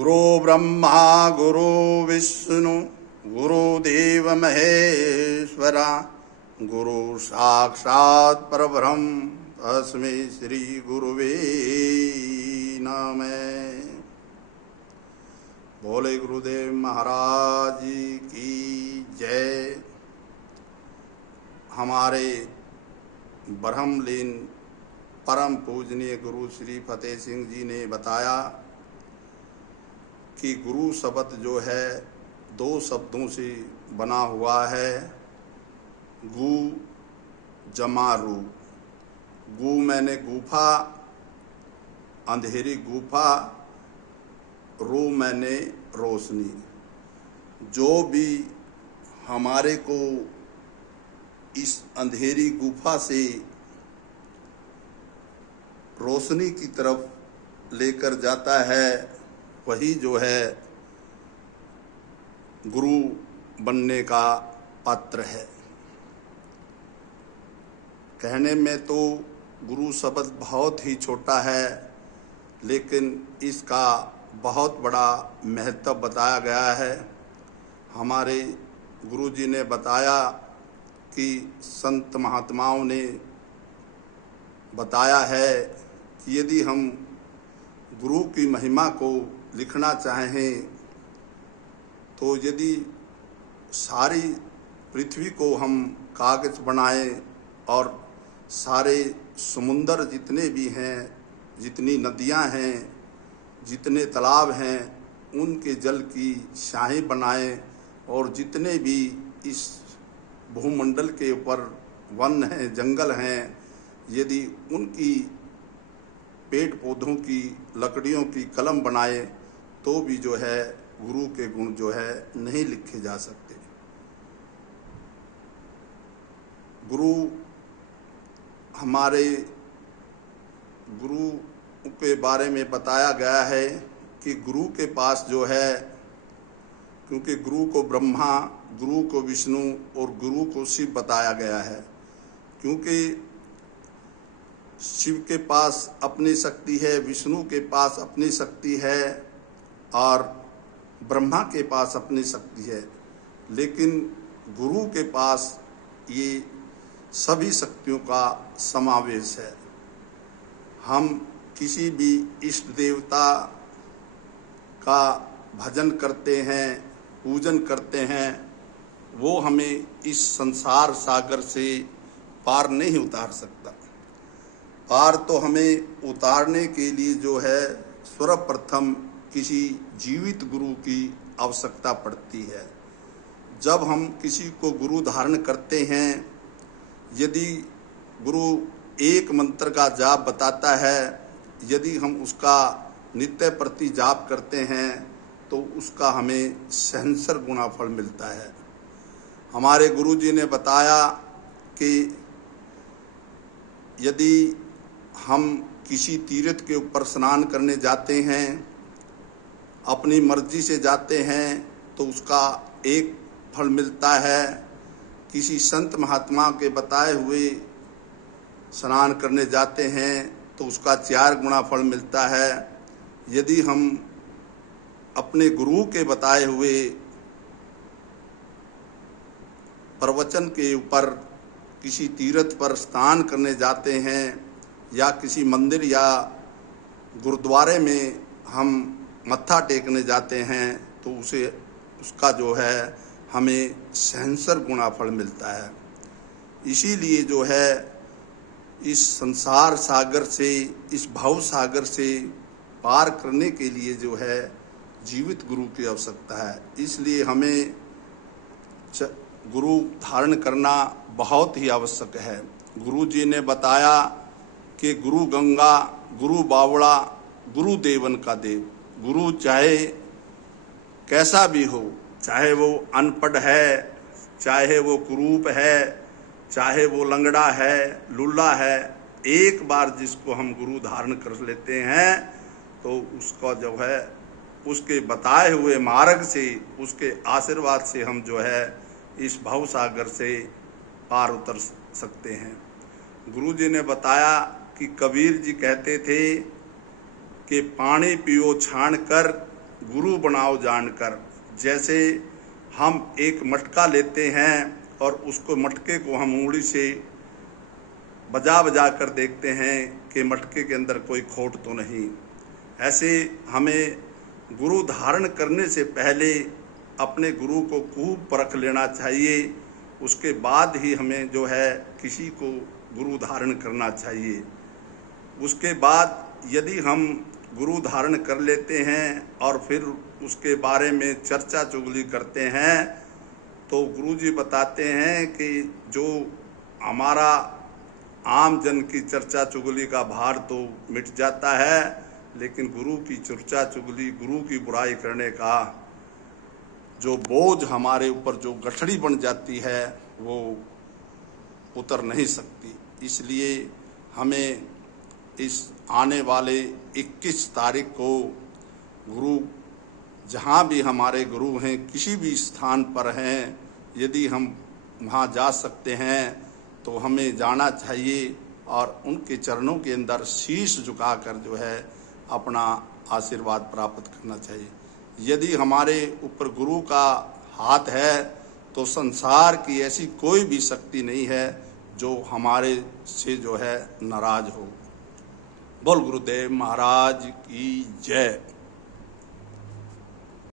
गुरु ब्रह्मा गुरु विष्णु गुरुदेव महेश्वरा गुरु साक्षात् परब्रह्म तस्मै श्री गुरुवे नमः। बोले गुरुदेव महाराज की जय। हमारे ब्रह्मलीन परम पूजनीय गुरु श्री फतेह सिंह जी ने बताया कि गुरु शब्द जो है दो शब्दों से बना हुआ है, गु जमा रू। गु मैंने गुफा, अंधेरी गुफा, रू मैंने रोशनी। जो भी हमारे को इस अंधेरी गुफा से रोशनी की तरफ लेकर जाता है, वही जो है गुरु बनने का पात्र है। कहने में तो गुरु शब्द बहुत ही छोटा है, लेकिन इसका बहुत बड़ा महत्व बताया गया है। हमारे गुरु जी ने बताया कि संत महात्माओं ने बताया है कि यदि हम गुरु की महिमा को लिखना चाहें तो यदि सारी पृथ्वी को हम कागज बनाएं और सारे समुंदर जितने भी हैं, जितनी नदियां हैं, जितने तालाब हैं, उनके जल की स्याही बनाएं और जितने भी इस भूमंडल के ऊपर वन हैं, जंगल हैं, यदि उनकी पेड़ पौधों की लकड़ियों की कलम बनाए तो भी जो है गुरु के गुण जो है नहीं लिखे जा सकते। गुरु हमारे गुरु के बारे में बताया गया है कि गुरु के पास जो है, क्योंकि गुरु को ब्रह्मा, गुरु को विष्णु और गुरु को शिव बताया गया है, क्योंकि शिव के पास अपनी शक्ति है, विष्णु के पास अपनी शक्ति है और ब्रह्मा के पास अपनी शक्ति है, लेकिन गुरु के पास ये सभी शक्तियों का समावेश है। हम किसी भी इष्ट देवता का भजन करते हैं, पूजन करते हैं, वो हमें इस संसार सागर से पार नहीं उतार सकता। पार तो हमें उतारने के लिए जो है सर्वप्रथम किसी जीवित गुरु की आवश्यकता पड़ती है। जब हम किसी को गुरु धारण करते हैं, यदि गुरु एक मंत्र का जाप बताता है, यदि हम उसका नित्य प्रति जाप करते हैं तो उसका हमें सहस्र गुना फल मिलता है। हमारे गुरु जी ने बताया कि यदि हम किसी तीर्थ के ऊपर स्नान करने जाते हैं, अपनी मर्जी से जाते हैं तो उसका एक फल मिलता है। किसी संत महात्मा के बताए हुए स्नान करने जाते हैं तो उसका 4 गुना फल मिलता है। यदि हम अपने गुरु के बताए हुए प्रवचन के ऊपर किसी तीर्थ पर स्नान करने जाते हैं या किसी मंदिर या गुरुद्वारे में हम मत्था टेकने जाते हैं तो उसका जो है हमें सहस्र गुना फल मिलता है। इसीलिए जो है इस संसार सागर से, इस भव सागर से पार करने के लिए जो है जीवित गुरु की आवश्यकता है। इसलिए हमें गुरु धारण करना बहुत ही आवश्यक है। गुरु जी ने बताया कि गुरु गंगा, गुरु बावड़ा, गुरु देवन का देव। गुरु चाहे कैसा भी हो, चाहे वो अनपढ़ है, चाहे वो कुरूप है, चाहे वो लंगड़ा है, लुल्ला है, एक बार जिसको हम गुरु धारण कर लेते हैं तो उसका जो है उसके बताए हुए मार्ग से, उसके आशीर्वाद से हम जो है इस भव सागर से पार उतर सकते हैं। गुरु जी ने बताया कि कबीर जी कहते थे कि पानी पियो छान कर गुरु बनाओ जानकर। जैसे हम एक मटका लेते हैं और उसको मटके को हम उंगली से बजा बजा कर देखते हैं कि मटके के अंदर कोई खोट तो नहीं, ऐसे हमें गुरु धारण करने से पहले अपने गुरु को खूब परख लेना चाहिए। उसके बाद ही हमें जो है किसी को गुरु धारण करना चाहिए। उसके बाद यदि हम गुरु धारण कर लेते हैं और फिर उसके बारे में चर्चा चुगली करते हैं तो गुरु जी बताते हैं कि जो हमारा आम जन की चर्चा चुगली का भार तो मिट जाता है, लेकिन गुरु की चर्चा चुगली, गुरु की बुराई करने का जो बोझ हमारे ऊपर जो गठड़ी बन जाती है वो उतर नहीं सकती। इसलिए हमें इस आने वाले 21 तारीख को गुरु, जहाँ भी हमारे गुरु हैं, किसी भी स्थान पर हैं, यदि हम वहाँ जा सकते हैं तो हमें जाना चाहिए और उनके चरणों के अंदर शीश झुकाकर जो है अपना आशीर्वाद प्राप्त करना चाहिए। यदि हमारे ऊपर गुरु का हाथ है तो संसार की ऐसी कोई भी शक्ति नहीं है जो हमारे से जो है नाराज हो। बोल गुरुदेव महाराज की जय।